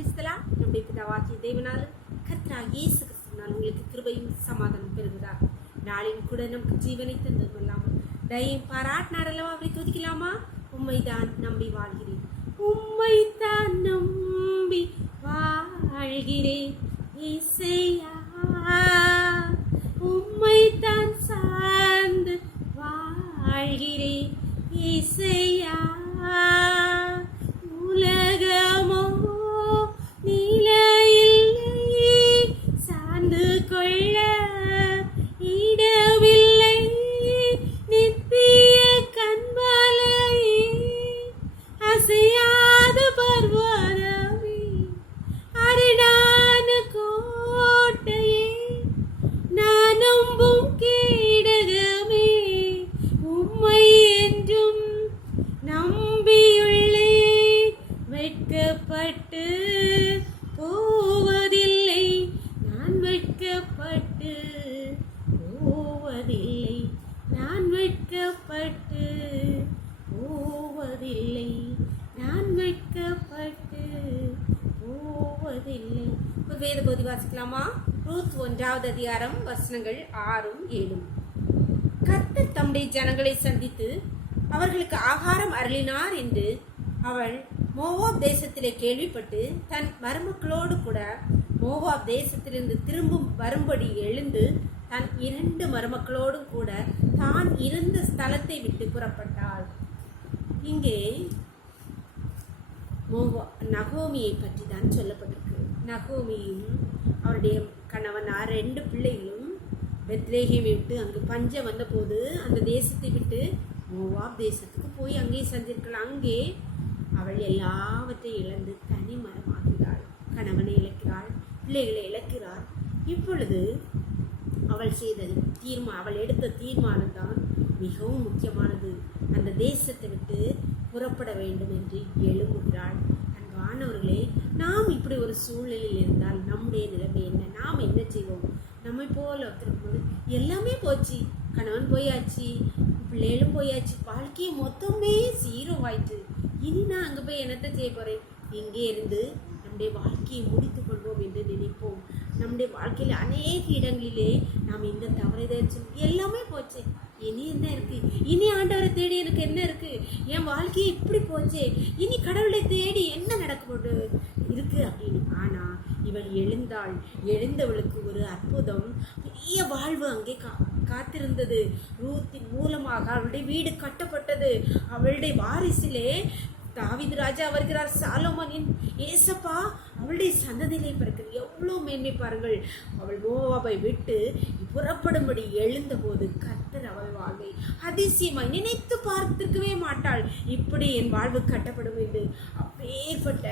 பிரைஸ்தலாம். நம்முடைய பிதாவாகிய தேவனாலும் கர்த்தராகிய இயேசு கிறிஸ்துவினால் உங்களுக்கு கிருபையும் சமாதானம் பெறுகிறார். நாளின் கூட நமக்கு ஜீவனை தந்ததுமல்லாமல் தயையும் பாராட்டினார் அல்லவா, அவரை துதிக்கலாமா? உம்மைதான் நம்பி வாழ்கிறேன், உம்மைத்தான் நம்பி வாழ்கிறேன் இசையா, உம்மைத்தான் சார்ந்து வாழ்கிறேன் இசையா. உலகமோ நிலையில்லை, சார்ந்து கொள்ள இடமில்லை, நித்திய கண்மலையே, அசையாத பர்வதமே, அரணான கோட்டையே, நான் நம்பும் கேடகமே, உம்மை என்றும் நம்பியுள்ளே, வெட்கப்பட்டு போவதில்லை, நான் வெட்கப்பட்டு போவதில்லை, நான் வெட்கப்பட்டு போவதில்லை, நான் வெட்கப்பட்டு போவதில்லை. வேத பகுதி வாசிக்கலாமா? ரூத் 1வது அதிகாரம் வசனங்கள் 6, 7. கர்த்தர் தம்முடைய ஜனங்களை சந்தித்து அவர்களுக்கு ஆகாரம் அருளினார் என்று அவள் மோவாப் தேசத்திலே கேள்விப்பட்டு தன் மருமக்களோடு கூட மோவாப் தேசத்திலிருந்து திரும்பும் வரும்படி எழுந்து தன் 2 மருமக்களோடும் கூட தான் இருந்த ஸ்தலத்தை விட்டு புறப்பட்டாள். இங்கே நகோமியை பற்றி தான் சொல்லப்பட்டிருக்கு. நகோமியும் அவருடைய கணவனார் 2 பிள்ளைகளும் பெத்லேஹேமை விட்டு அங்கு பஞ்சம் வந்த போது அந்த தேசத்தை விட்டு மோவாப் தேசத்துக்கு போய் அங்கே சந்திருக்கலாம். அங்கே அவள் எல்லாவற்றையும் இழந்து தனி மரமாகிறாள். கணவனை இழக்கிறாள், பிள்ளைகளை இழக்கிறாள். இப்பொழுது அவள் எடுத்த தீர்மானம் தான் மிகவும் முக்கியமானது. அந்த தேசத்தை விட்டு புறப்பட வேண்டும் என்று எழும்புகிறாள். அன்பானவர்களே, நாம் இப்படி ஒரு சூழ்நிலையில் இருந்தால் நம்முடைய நிலைமை என்ன? நாம் என்ன செய்வோம்? நம்மை போல ஒருத்தருக்கும்போது எல்லாமே போச்சு, கணவன் போயாச்சு, பிள்ளைகளும் போயாச்சு, வாழ்க்கையை மொத்தமே 0 ஆயிட்டு. இனி நான் அங்கே போய் என்னத்தை செய்ய போகிறேன்? இங்கே இருந்து நம்முடைய வாழ்க்கையை முடித்து கொள்வோம் என்று நினைப்போம். நம்முடைய வாழ்க்கையில் அநேக இடங்களிலே நாம் இந்த தவறை எல்லாமே போச்சு, இனி என்ன இருக்கு? இனி ஆண்டவரை தேடி எனக்கு என்ன இருக்கு? என் வாழ்க்கையை இப்படி போச்சே, இனி கடவுளை தேடி என்ன நடக்க இருக்கு அப்படின்னு. ஆனா இவள் எழுந்தாள். எழுந்தவளுக்கு ஒரு அற்புதம், பெரிய வாழ்வு அங்கே காத்திருந்தது. ரூத்தின் மூலமாக அவளுடைய வீடு கட்டப்பட்டது. அவளுடைய வாரிசிலே தாவீது ராஜா வருகிறார். சாலோமோனின் ஏசப்பா அவளுடைய சந்ததியிலே பிறக்கிறது. எவ்வளோ மேன்மை பாருங்கள். அவள் மோவாபை விட்டு புறப்படும்படி எழுந்த போது கர்த்தர் அவள் வாழ்வை அதிசயமாய் நினைத்து பார்த்திருக்கவே மாட்டாள். இப்படி என் வாழ்வு கட்டப்படும் என்று அப்பேற்பட்ட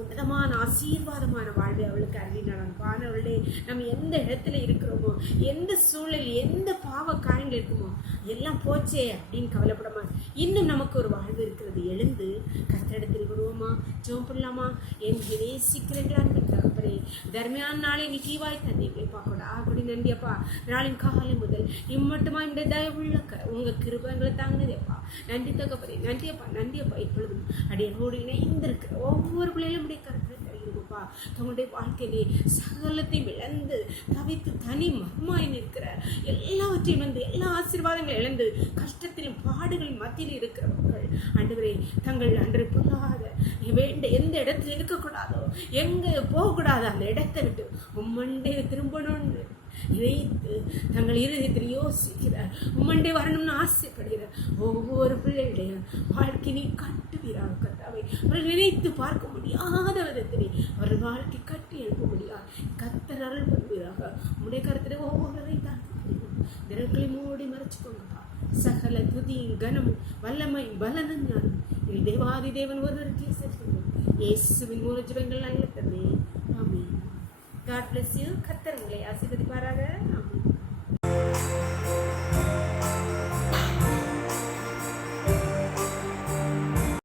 உன்னதமான ஆசீர்வாதமான வாழ்வை அவளுக்கு அருளினான். பானவர்களே, நம்ம எந்த இடத்துல இருக்கிறோமோ, எந்த சூழல், எந்த பாவ காரியங்கள் இருக்குமோ எல்லாம் போச்சே அப்படின்னு கவலைப்படாம இன்னும் நமக்கு ஒரு வாழ்வு இருக்கிறது. எழுந்து கர்த்தரிடத்தில் வருவோமா? ஜெபம் பண்ணலாமா? என் நேசிக்கிறீங்களான்னு தகப்பனே, தர்மையான நாளை நீ கீவாய் தந்தீங்களே பாக்கோட ஆகடி நன்றியப்பா. நாளின் காலை முதல் இம்மட்டுமா இந்த தயவுள்ள உங்க கிருபங்களை தாங்கினதேப்பா. நன்றி தகப்பனே, நன்றியப்பா, நன்றியப்பா. இப்பொழுதும் அடியோடு இணைந்திருக்கிற ஒவ்வொரு பிள்ளைகளும் கருத்தில் தருகிறோம்ப்பா. தங்களுடைய வாழ்க்கையிலே சகலத்தையும் இழந்து தவித்து தனி மர்மாய் நிற்கிற எல்லாவற்றையும் வந்து எல்லா ஆசீர்வாதங்களும் இழந்து கஷ்டத்திலும் பாடுகளின் மத்தியில் இருக்கிறவர்கள் ஆண்டவரே, தங்கள் அன்று பொல்லாத வேண்ட எந்த இடத்துல இருக்கக்கூடாதோ, எங்கே போகக்கூடாதோ அந்த இடத்தை விட்டு உம்மண்டே திரும்பணும்னு நினைத்து தங்கள் இருதயத்தில் யோசிக்கிற, உம்மண்டே வரணும்னு ஆசைப்படுகிற ஒவ்வொரு பிள்ளைகளுடைய வாழ்க்கை நீ கட்டுவீராக கர்த்தாவே. அவர்கள் நினைத்து பார்க்க முடியாத விதத்திலே அவர்கள் வாழ்க்கை கட்டி எழுப்ப முடியாது. கர்த்தர் அருள் பண்ணுவீராக. உடைய கருத்தில் ஒவ்வொருவரை தான் தினங்களை மூடி மறைச்சுக்கோங்கப்பா. சகல துதியும் கனமும் வல்லமை பலனும் ஞானம் எங்கள் தேவாதி தேவன் ஒருவருக்கே செல்கின்றோம். இயேசுவின் மூல ஜெபங்கள் நல்ல தந்தையே, ஆமென். God bless you. கர்த்தர் உங்களை ஆசீர்வதிப்பாராக. ஆமென்.